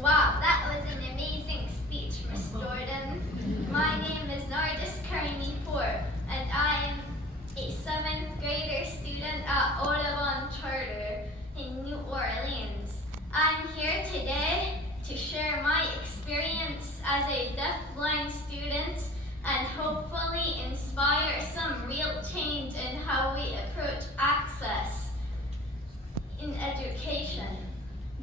Wow, that was an amazing speech, Miss Jordan. My name is Narjis Karimipour, and I am a 7th grader student at Audubon Charter in New Orleans. I'm here today to share my experience as a deafblind student and hopefully inspire some real change in how we approach access in education.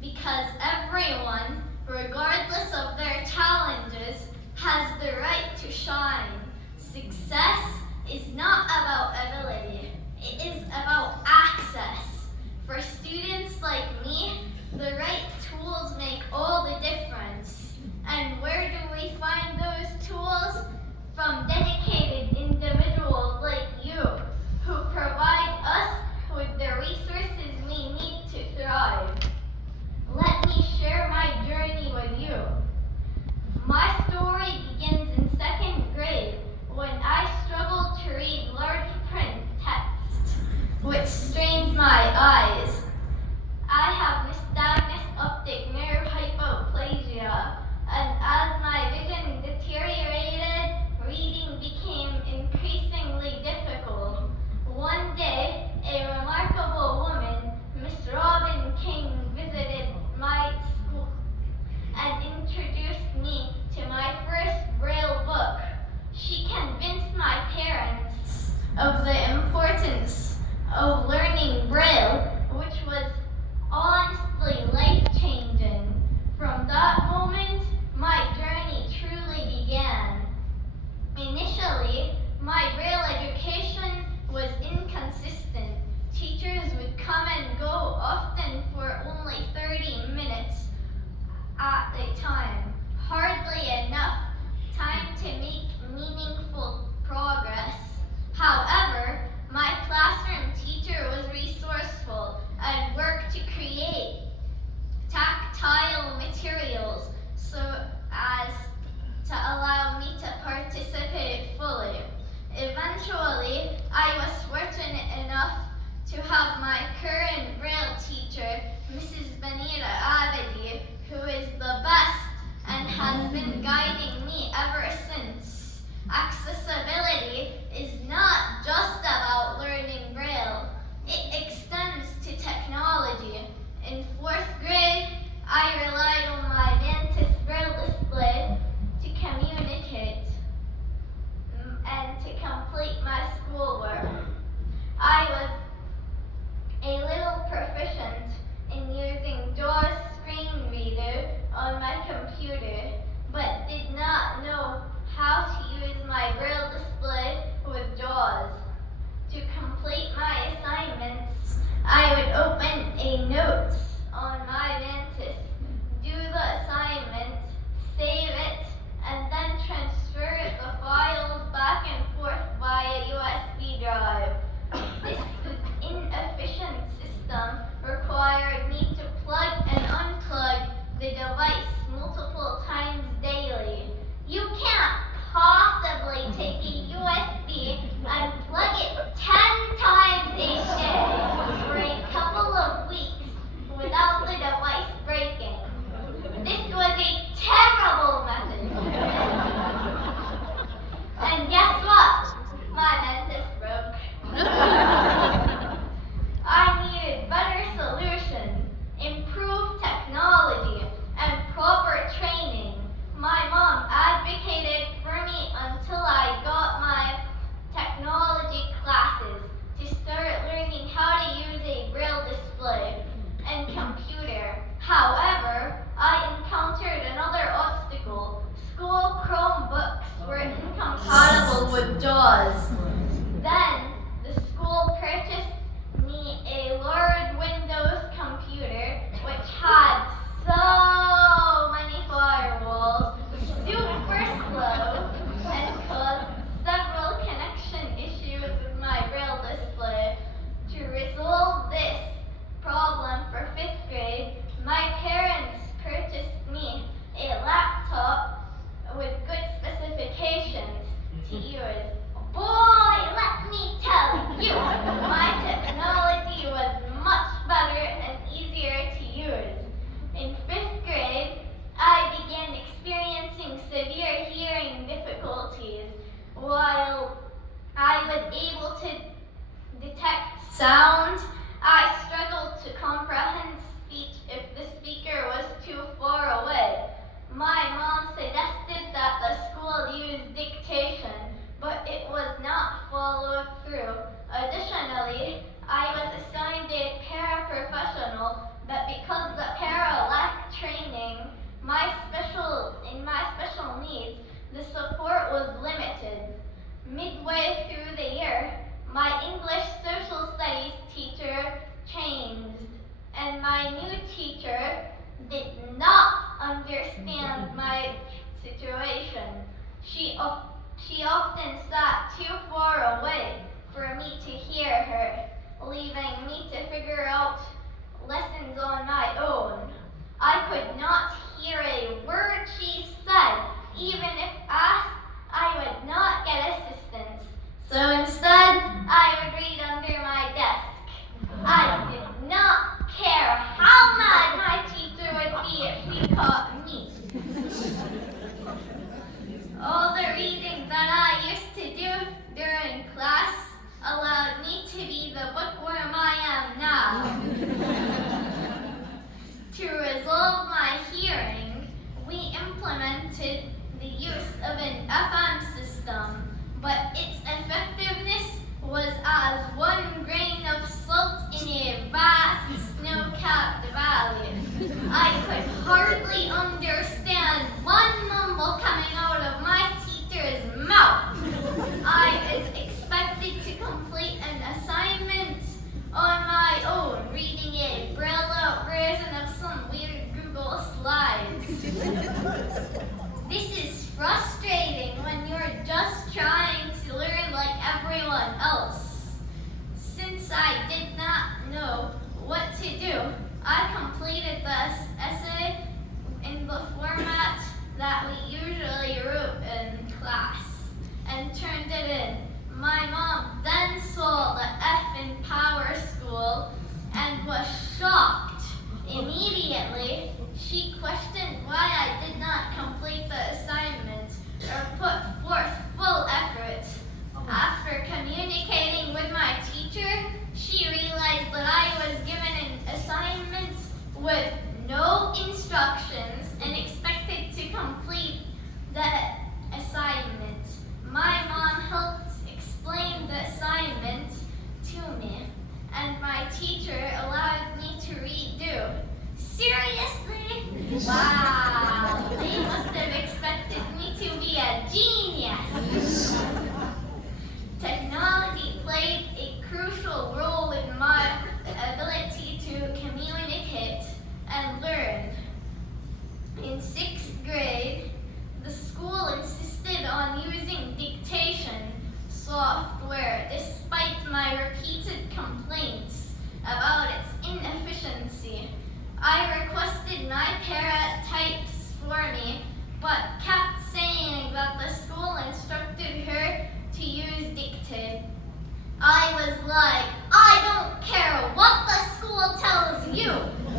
Because everyone, regardless of their challenges, has the right to shine. Success is not about ability, it is about access. For students like me, the right tools make all the difference. And where do we find those tools? From dedicated individuals like you, who provide us with the resources we need to thrive. Let me share my journey with you. My story begins in 2nd grade when I struggled to read large print text, which strained my eyes. I have nystagmus optic nerve hypoplasia, and as my vision deteriorated, reading became increasingly difficult. One day, a remarkable woman, Miss Robin King, visited my school and introduced me to my first Braille book. She convinced my parents of the importance of learning Braille, which was honestly life-changing. From that moment, my journey truly began. Initially, my Braille education was inconsistent. Teachers would come and go, often for only 30 minutes at a time. Hardly enough time to make meaningful progress. However, my classroom teacher was resourceful and worked to create tactile materials so as to allow me to participate fully. Eventually, I was fortunate enough to have my current Braille teacher, Mrs. Benita Abedi, who is the best understand my situation. She often sat too far away for me to hear her, leaving me to figure out lessons on my own. I could not hear a word she said. Even if asked, I would not get assistance. So instead, I would read under my desk. I did not care how mad my teacher would be if she caught me. All the reading that I used to do during class allowed me to be the bookworm I am now. To resolve my hearing, we implemented the use of an FM system, but its effectiveness was as one grain of salt in a vast snow-capped valley. I could hardly understand one mumble coming out of my teacher's mouth. I was expected to complete an assignment on my own, reading a braille-out version of some weird Google slides. This is frustrating when you're just trying to learn like everyone else. Since I did not know what to do, I completed this essay in the format that we usually wrote in class and turned it in. My mom then saw the F in Power School and was shocked. Immediately, she questioned why I did not complete the assignment or put forth full effort. After communicating with my teacher, she realized that I was given an assignment with no instructions and expected to complete the assignment. My mom helped explain the assignment to me, and my teacher allowed me to redo. Seriously? Wow, they must have expected me to be a genius. Technology played a crucial role in my ability to communicate and learn. In 6th grade, the school insisted on using dictation software despite my repeated complaints about its inefficiency. I requested my parent types for me, but kept saying that the school instructed her to use dictate. I was like, I don't care what the school tells you.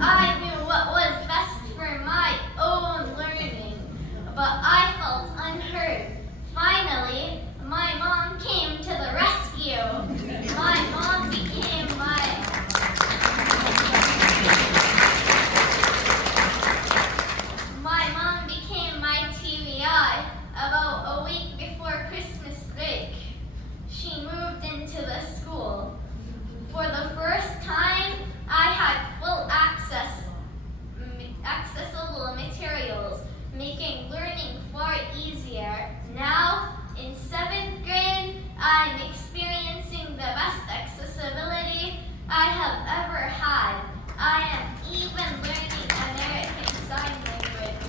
I knew what was best for my own learning, but I felt unheard. Finally, my mom came to the rescue. My mom became my TVI about a week before Christmas break. She moved into the school. For the first time, I had full accessible materials, making learning far easier. Now, in 7th grade, I'm experiencing the best accessibility I have ever had. I am even learning American Sign Language.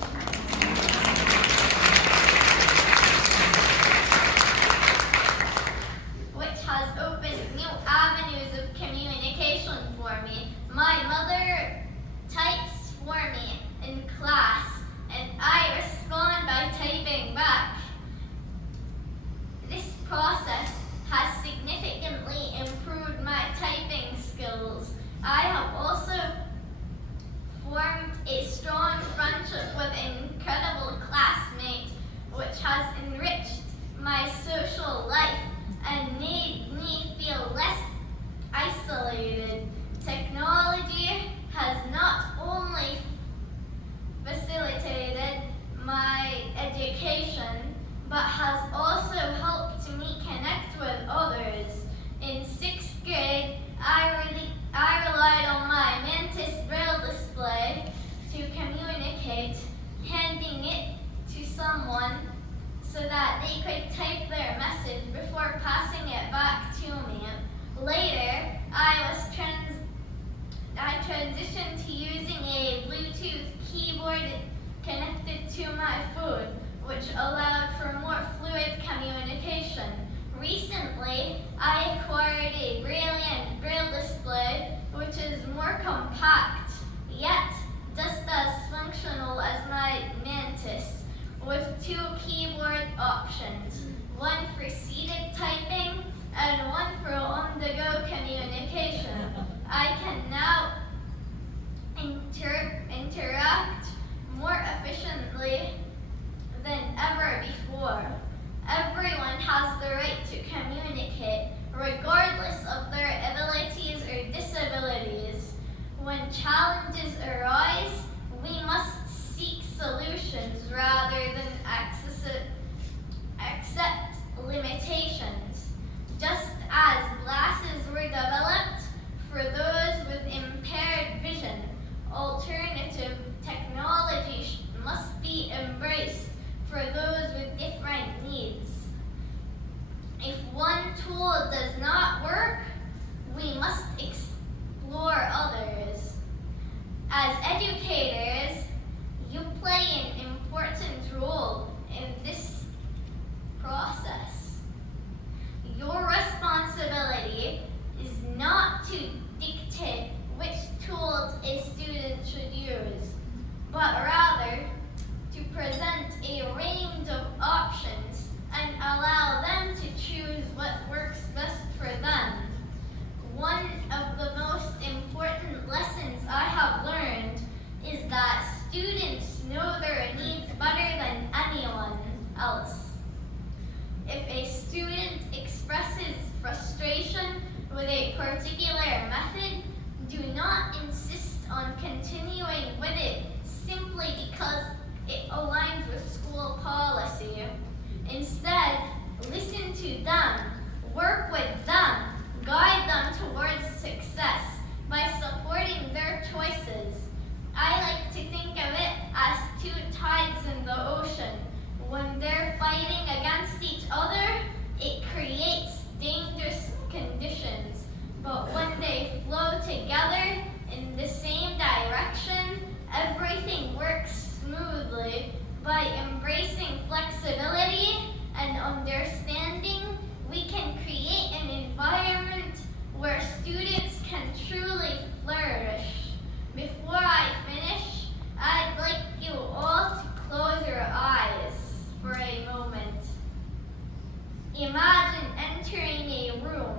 Which has opened new avenues of communication for me. My mother types for me in class, and I respond by typing back. This process has significantly improved my typing skills. I have also formed a strong friendship with an incredible classmate, which has enriched my social life and made me feel less isolated. Technology has not only facilitated my education, but has also helped me connect with others. In 6th grade, I relied on my Mantis Braille display to communicate, handing it to someone so that they could type their message before passing it back to me. Later, I transitioned to using a Bluetooth keyboard connected to my food, which allowed for more fluid communication. Recently, I acquired a brilliant braille display, which is more compact, yet just as functional as my Mantis, with two keyboard options, one for seated typing and one for on-the-go communication. I can now interact more efficiently than ever before. Everyone has the right to communicate, regardless of their abilities or disabilities. When challenges arise, we must seek solutions rather than accept limitations. Just as glasses were developed for those with impaired vision, alternative technology must be embraced for those with different needs. If one tool does not work, we must explore others. As educators, you play an important role in this process. Your responsibility is not to dictate which tools a student should use, but rather to present a range of options and allow them to choose what works best for them. One of the most important lessons I have learned is that students know their needs better than anyone else. If a student expresses frustration with a particular method, do not insist on continuing with it simply because it aligns with school policy. Instead, listen to them, work with them, guide them towards success by supporting their choices. I like to think of it as two tides in the ocean. When they're fighting against each other, it creates dangerous conditions. But when they flow together in the same direction, everything works smoothly. By embracing flexibility and understanding, we can create an environment where students can truly flourish. Before I finish, I'd like you all to close your eyes for a moment. Imagine entering a room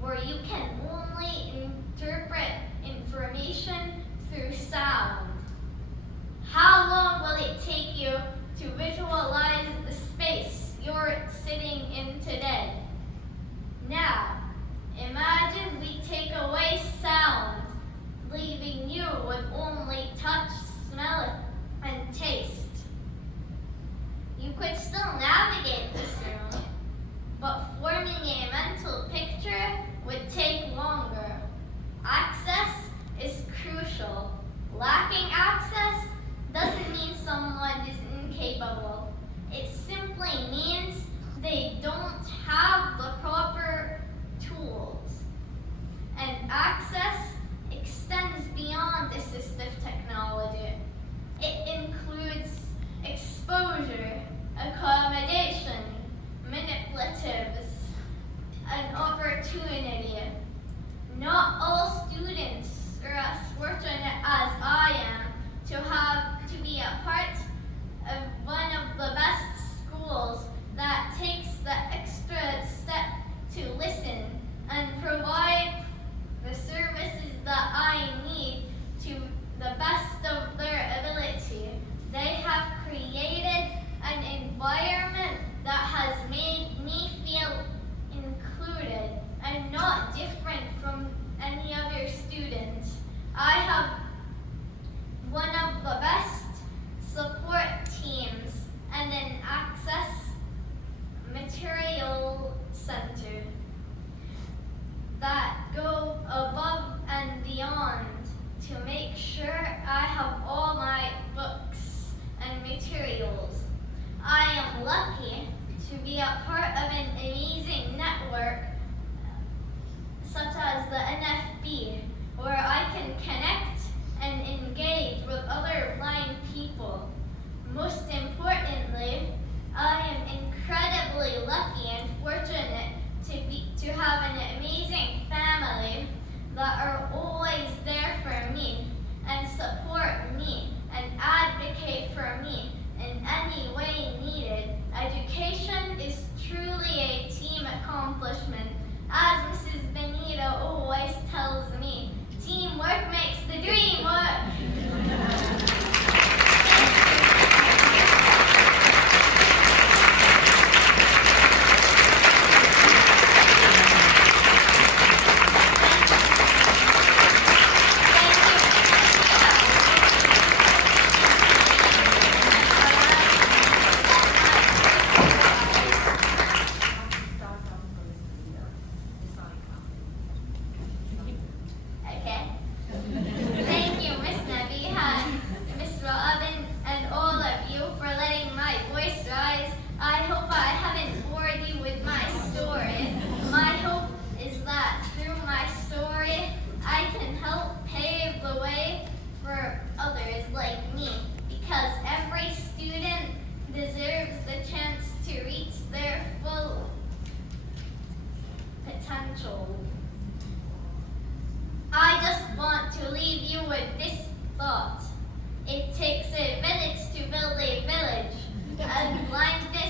where you can only interpret information through sound. How long will it take you to visualize the space you're sitting in today? Now, imagine we take away sound, leaving you with only touch, smell, and taste. You could still navigate this room, but forming a mental picture would take longer. Access is crucial. Lacking access doesn't mean someone is incapable. It simply means they don't have the proper tools. And access extends beyond assistive technology. It includes exposure, accommodation, manipulatives, and opportunity. Not all students are as fortunate as I am to be a part of one of the best schools that takes the extra step to listen and provide the services that I need to the best of their ability. They have created an environment that has made me feel included and not different from any other student. I have one of the best support teams and an access material center that go above and beyond to make sure I have all my books and materials. I am lucky to be a part of an amazing network such as the NFB, where I can connect Most importantly, I am incredibly lucky and fortunate to have an amazing family that are always there for me and support me and advocate for me in any way needed. Education is truly a team accomplishment. As Mrs. Benito always tells me, teamwork makes the dream work. Okay. Thank you, Miss Nabiha, Miss Robin, and all of you for letting my voice rise. I hope I haven't bored you with my story. My hope is that through my story, I can help pave the way for others like me, because every student deserves the chance to reach their full potential. I just want to leave you with this thought. It takes a village to build a village, and blindness